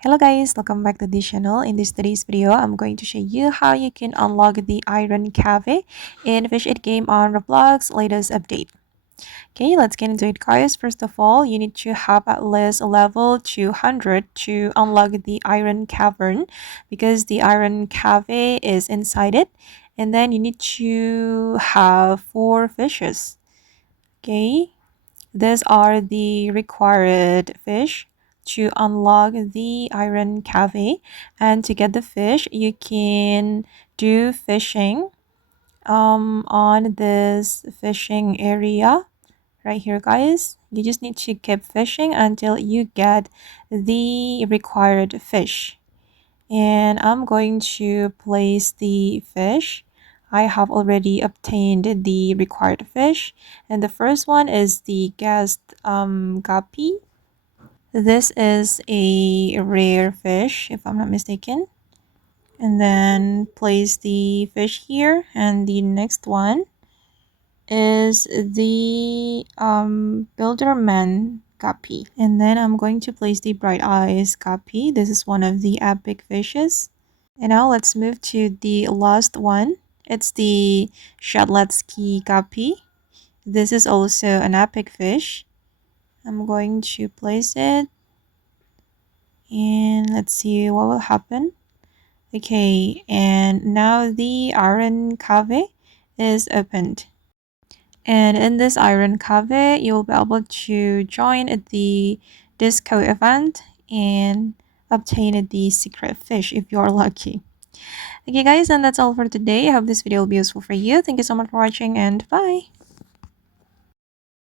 Hello guys, welcome back to this channel. In this today's video, I'm going to show you how you can unlock the Iron Café in Fish It game on Roblox latest update. Okay, let's get into it guys. First of all, you need to have at least a level 200 to unlock the Iron Cavern because the Iron Café is inside it. And then you need to have 4 fishes. Okay, these are the required fish to unlock the Iron Café. And to get the fish, you can do fishing on this fishing area right here, guys. You just need to keep fishing until you get the required fish. And I'm going to place the fish. I have already obtained the required fish, and the first one is the guest guppy. This is a rare fish, if I'm not mistaken. And then place the fish here, and the next one is the builderman guppy. And then I'm going to place the bright eyes guppy. This is one of the epic fishes. And now let's move to the last one. It's the Shadletsky guppy. This is also an epic fish. I'm going to place it. And let's see what will happen. Okay, and now the Iron Cave is opened. And in this Iron Cave, you'll be able to join the disco event and obtain the secret fish if you're lucky. Okay guys, and that's all for today. I hope this video will be useful for you. Thank you so much for watching and bye.